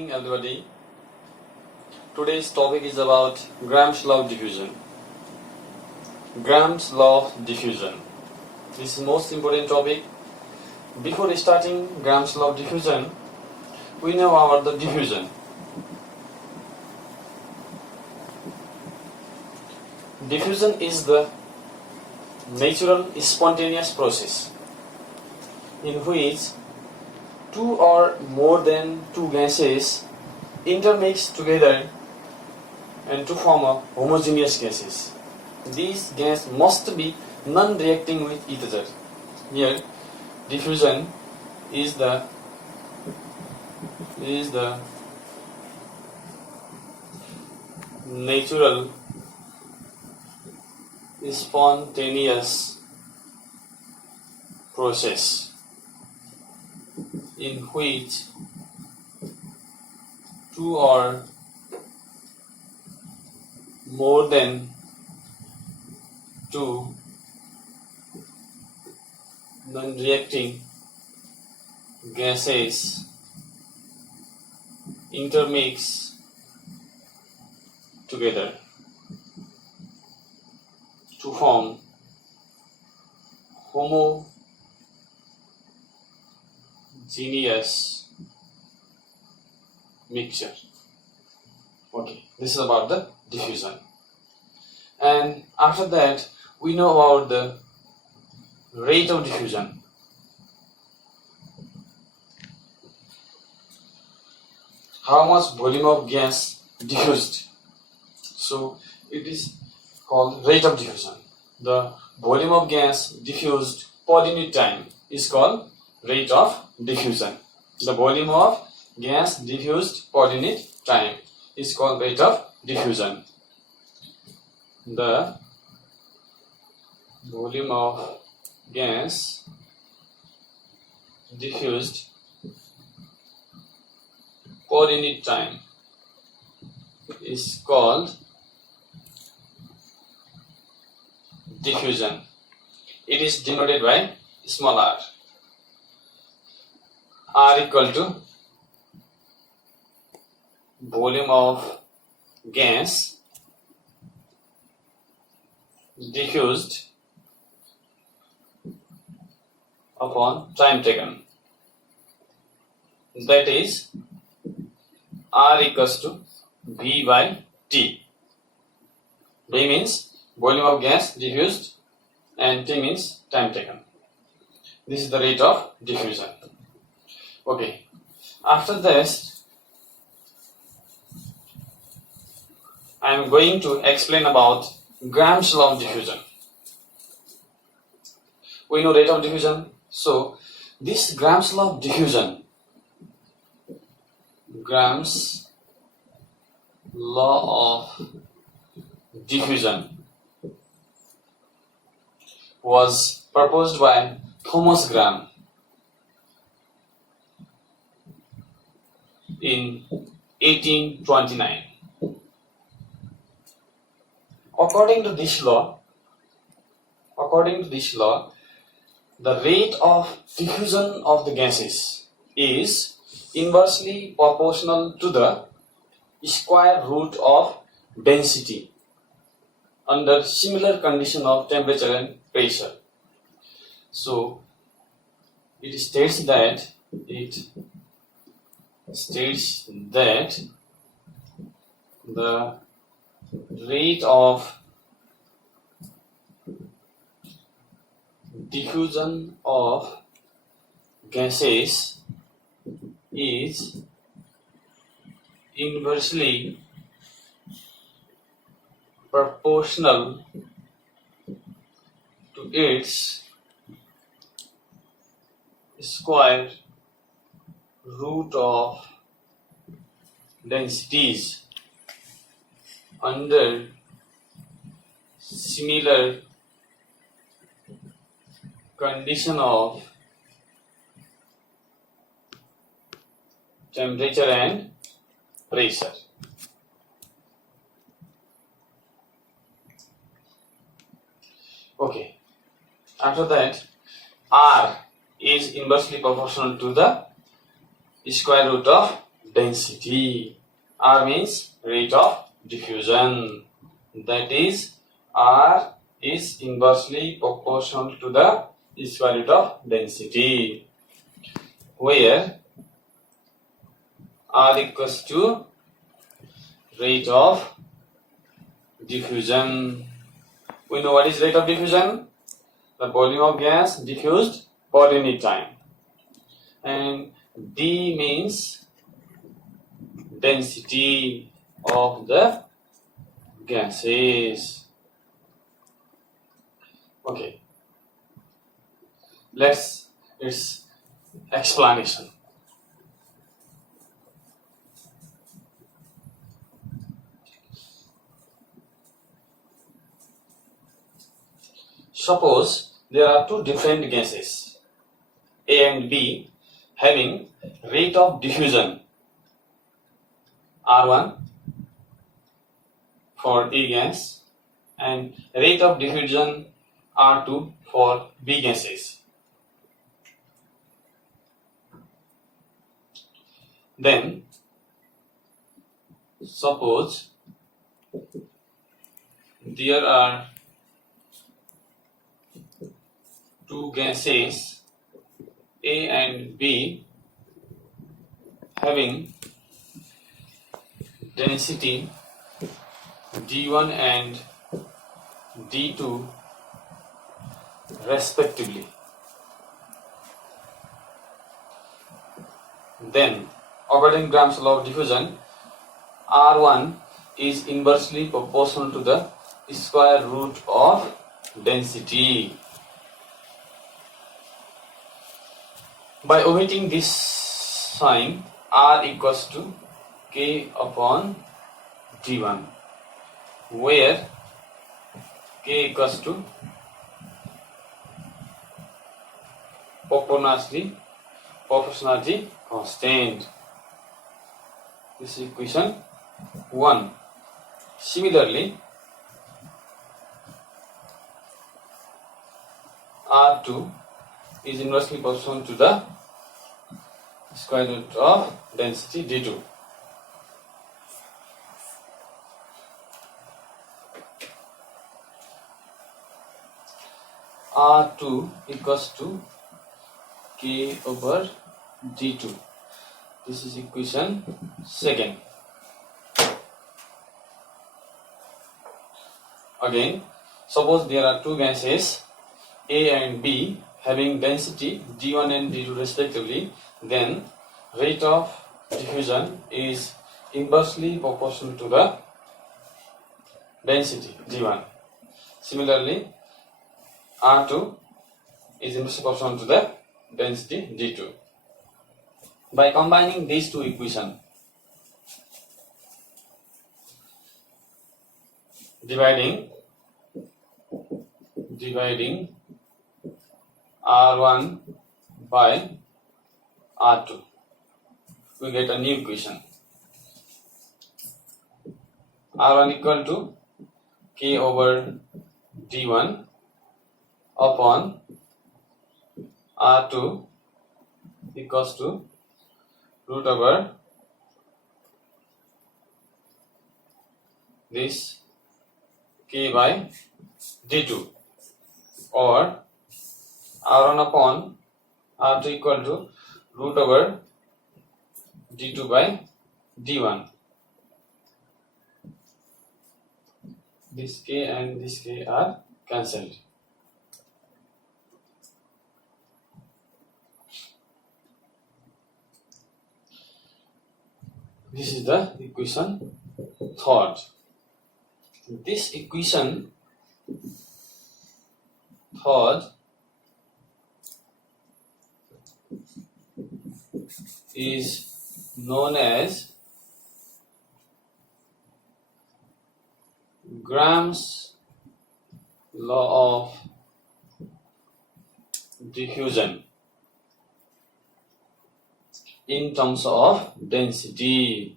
morning, everybody. Today's topic is about Graham's law of diffusion. Graham's law of diffusion. This is the most important topic. Before starting Graham's law of diffusion, we know about the diffusion. Diffusion is the natural, spontaneous process in which two or more than two gases intermix together and to form a homogeneous gases. These gases must be non-reacting with each other. Here, diffusion is the natural, spontaneous process in which two or more than two non-reacting gases intermix together to form homogeneous mixture. Okay, this is about the diffusion. And after that, we know about the rate of diffusion. How much volume of gas diffused? So it is called rate of diffusion. The volume of gas diffused per unit time is called rate of diffusion. The volume of gas diffused per unit time is called rate of diffusion. The volume of gas diffused per unit time is called diffusion. It is denoted by small r. R equal to volume of gas diffused upon time taken. That is R equals to V by T. V means volume of gas diffused and T means time taken. This is the rate of diffusion. Okay. After this, I am going to explain about Graham's law of diffusion. We know rate of diffusion. So this Graham's law of diffusion, Graham's law of diffusion was proposed by Thomas Graham in 1829. According to this law, the rate of diffusion of the gases is inversely proportional to the square root of density under similar condition of temperature and pressure. So it states that the rate of diffusion of gases is inversely proportional to its square root of densities under similar condition of temperature and pressure. Okay. After that, R is inversely proportional to the square root of density. R means rate of diffusion. That is, R is inversely proportional to the square root of density, where R equals to rate of diffusion. We know what is rate of diffusion? The volume of gas diffused per unit time. And D means density of the gases. Okay, let's its explanation. Suppose there are two different gases, A and B, having rate of diffusion R1 for A gas and rate of diffusion R2 for B gases. Then suppose there are two gases A and B having density D1 and D2 respectively. Then, according to Gram's law of diffusion, R1 is inversely proportional to the square root of density. By omitting this sign, R equals to K upon D1, where K equals to proportionality constant. This is equation 1. Similarly, R2 is inversely proportional to the square root of density D2. R2 equals to K over D2. This is equation 2. Again, suppose there are two gases A and B having density D1 and D2 respectively, then rate of diffusion is inversely proportional to the density D1. Similarly, R2 is inversely proportional to the density D2. By combining these two equations, dividing R1 by R2, we get a new equation. R1 equal to K over D1 upon R2 equals to root over this K by D2, or R1 upon R2 equal to root over D2 by D1. This K and this K are cancelled. This is the equation 3rd. This equation 3rd is known as Gram's law of diffusion in terms of density.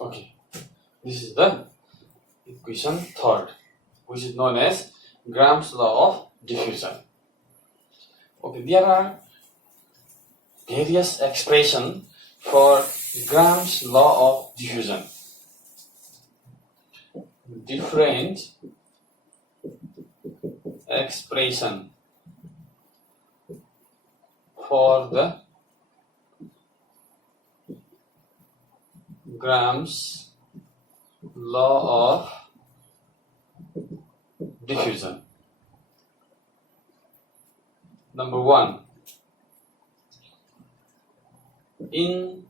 Okay, this is the equation 3rd, which is known as Gram's law of diffusion. Okay, there are various expression for Gram's law of diffusion. Different expression for the Gram's law of diffusion. Number 1, in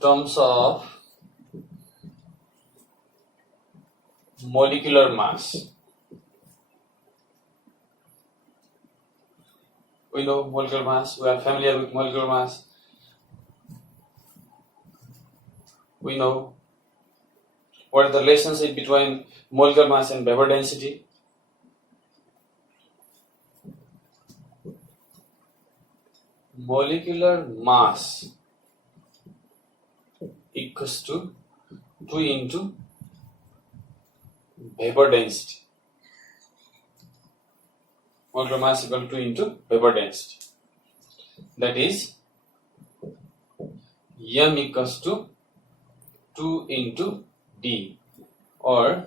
terms of molecular mass. We know molecular mass, we are familiar with molecular mass. We know what is the relationship between molecular mass and vapor density. Molecular mass equals to 2 into vapor density. Molecular mass equal to 2 into vapor density. That is, m equals to 2 into d, or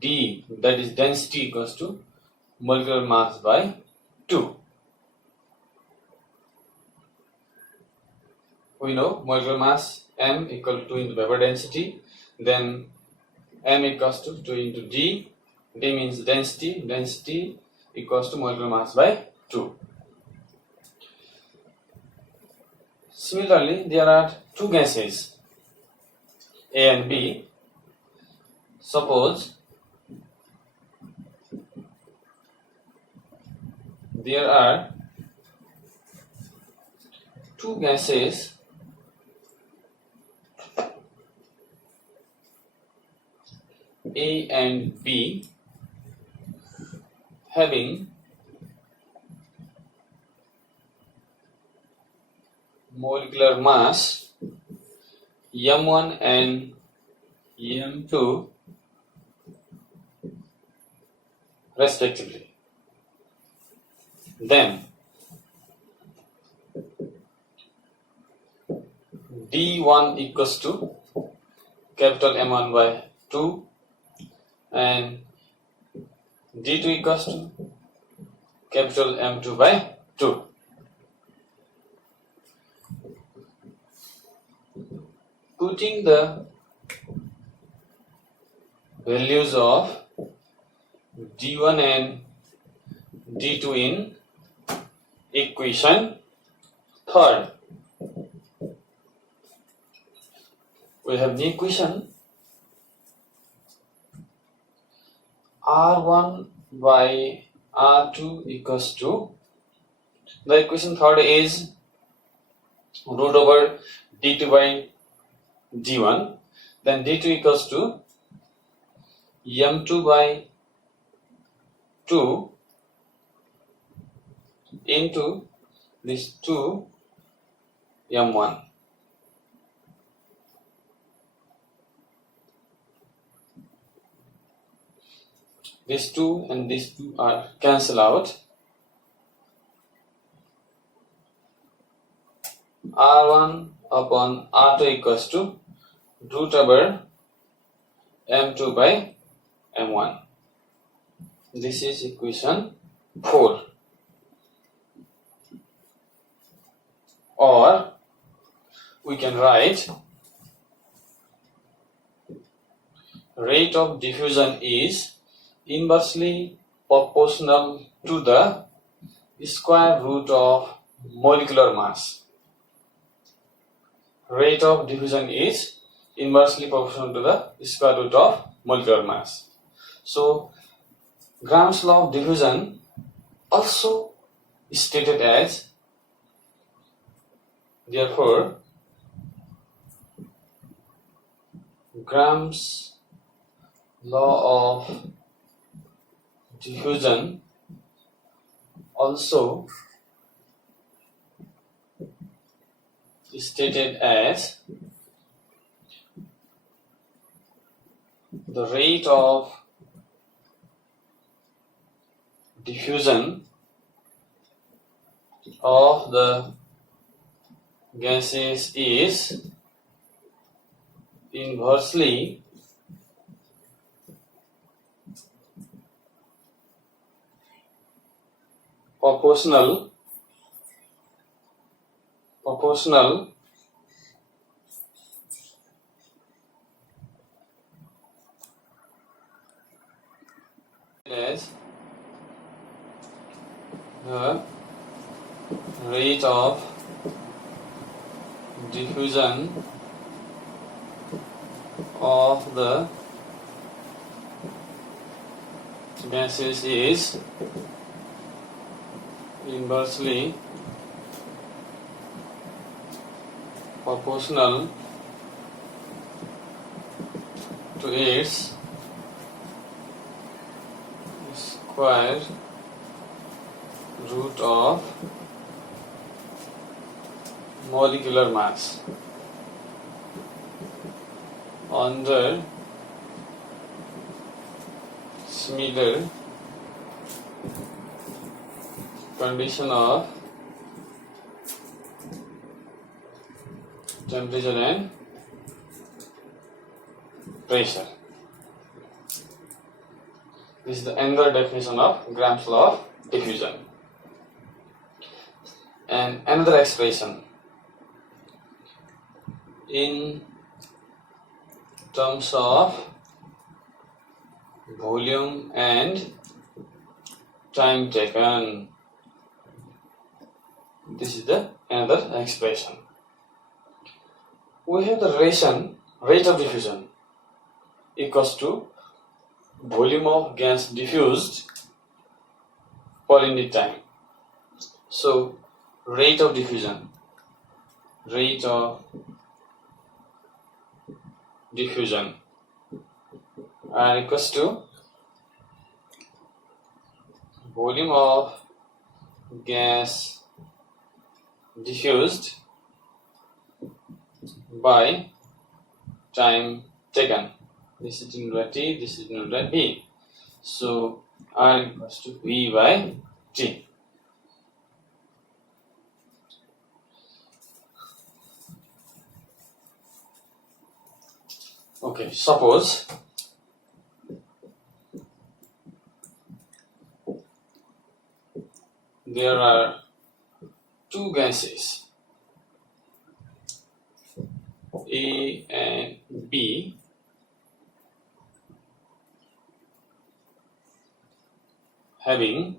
d, that is density, equals to molecular mass by 2. We know molecular mass m equal to 2 into vapor density, then m equals to 2 into d, d means density, density equals to molecular mass by 2. Similarly, there are two gases, A and B. Suppose there are two gases A and B having molecular mass m1 and m2 respectively. Then d1 equals to capital M1 by 2 and d2 equals to capital M2 by 2. Putting the values of d1 and d2 in equation 3rd, we have the equation R1 by R2 equals to, the equation 3rd is root over d2 by d1, then d2 equals to m2 by 2 into this 2 m1. These 2 and these 2 are cancel out. R1 upon R2 equals to root over M2 by M1. This is equation 4. Or we can write rate of diffusion is inversely proportional to the square root of molecular mass. Rate of diffusion is inversely proportional to the square root of molecular mass. So, Gram's law of diffusion also stated as, therefore, Gram's law of diffusion also stated as the rate of diffusion of the gases is inversely proportional as the rate of diffusion of the gases is inversely proportional to its square root of molecular mass under similar condition of temperature and pressure. This is the another definition of Gram's law of diffusion. And another expression in terms of volume and time taken. This is the another expression. We have the rate of diffusion equals to volume of gas diffused per unit time. So rate of diffusion are equals to volume of gas diffused by time taken. This is denoted T, this is denoted V. So R equals to V by T. Okay, suppose there are two gases A and B having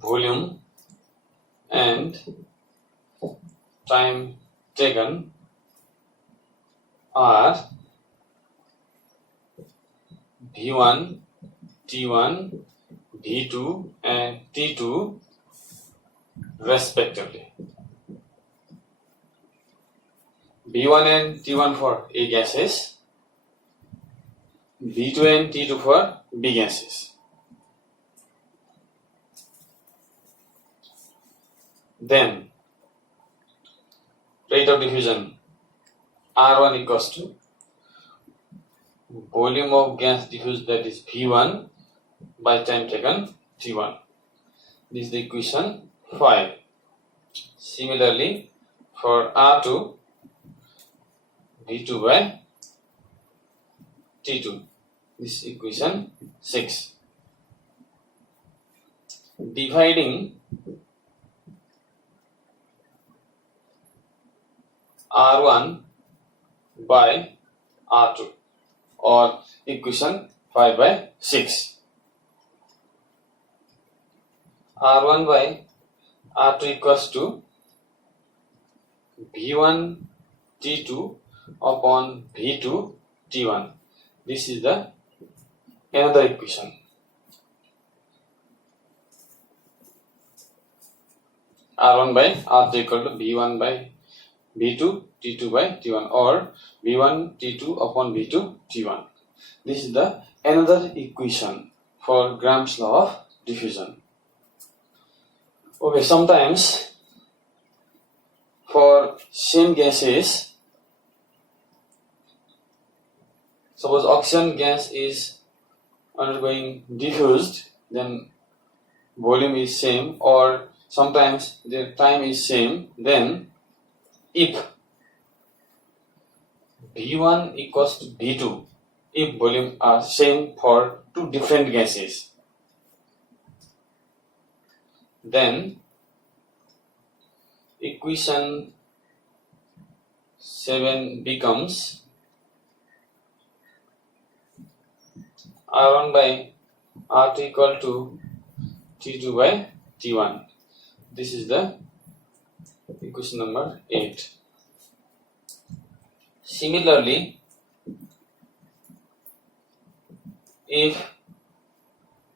volume and time taken are V1, T1, V2 and T2 respectively. V1 and T1 for A gases, V2 and T2 for B gases. Then rate of diffusion R1 equals to volume of gas diffused, that is V1 by time taken T1. This is the equation 5. Similarly, for R2, V2 by T2. This is equation 6. Dividing R1 by R2, or equation 5 by 6. R1 by R2 equals to V1 T2 upon V2 T1. This is the another equation. R1 by R2 equal to V1 by V2 T2 by T1, or V1 T2 upon V2 T1. This is the another equation for Gram's law of diffusion. Okay, sometimes for same gases, suppose oxygen gas is undergoing diffused then volume is same, or sometimes the time is same, then if V1 equals to V2, if volume are same for two different gases, then equation 7 becomes R1 by R2 equal to T2 by T1. This is the equation number 8. Similarly, if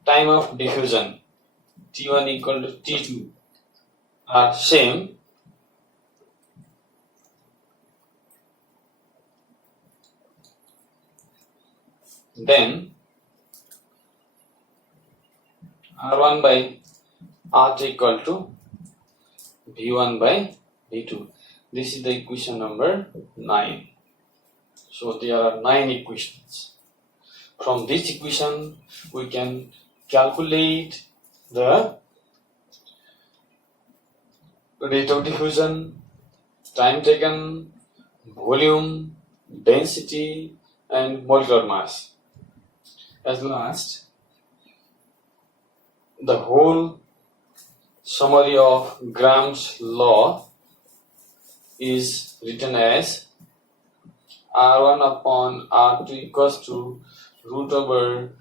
time of diffusion T1 equal to T2 are same, then R1 by R2 equal to V1 by V2. This is the equation number 9. So there are 9 equations. From this equation we can calculate the rate of diffusion, time taken, volume, density, and molecular mass. As last, the whole summary of Gram's law is written as R1 upon R2 equals to root over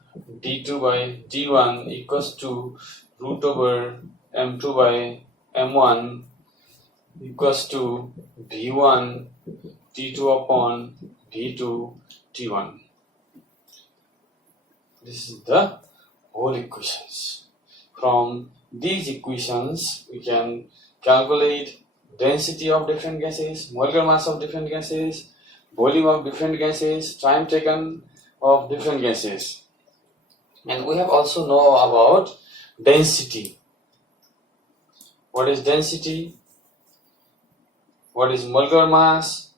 D2 by D1 equals to root over M2 by M1 equals to V1 T2 upon V2 T1. This is the whole equations. From these equations we can calculate density of different gases, molecular mass of different gases, volume of different gases, time taken of different gases. And we have also know about density. What is density? What is molecular mass?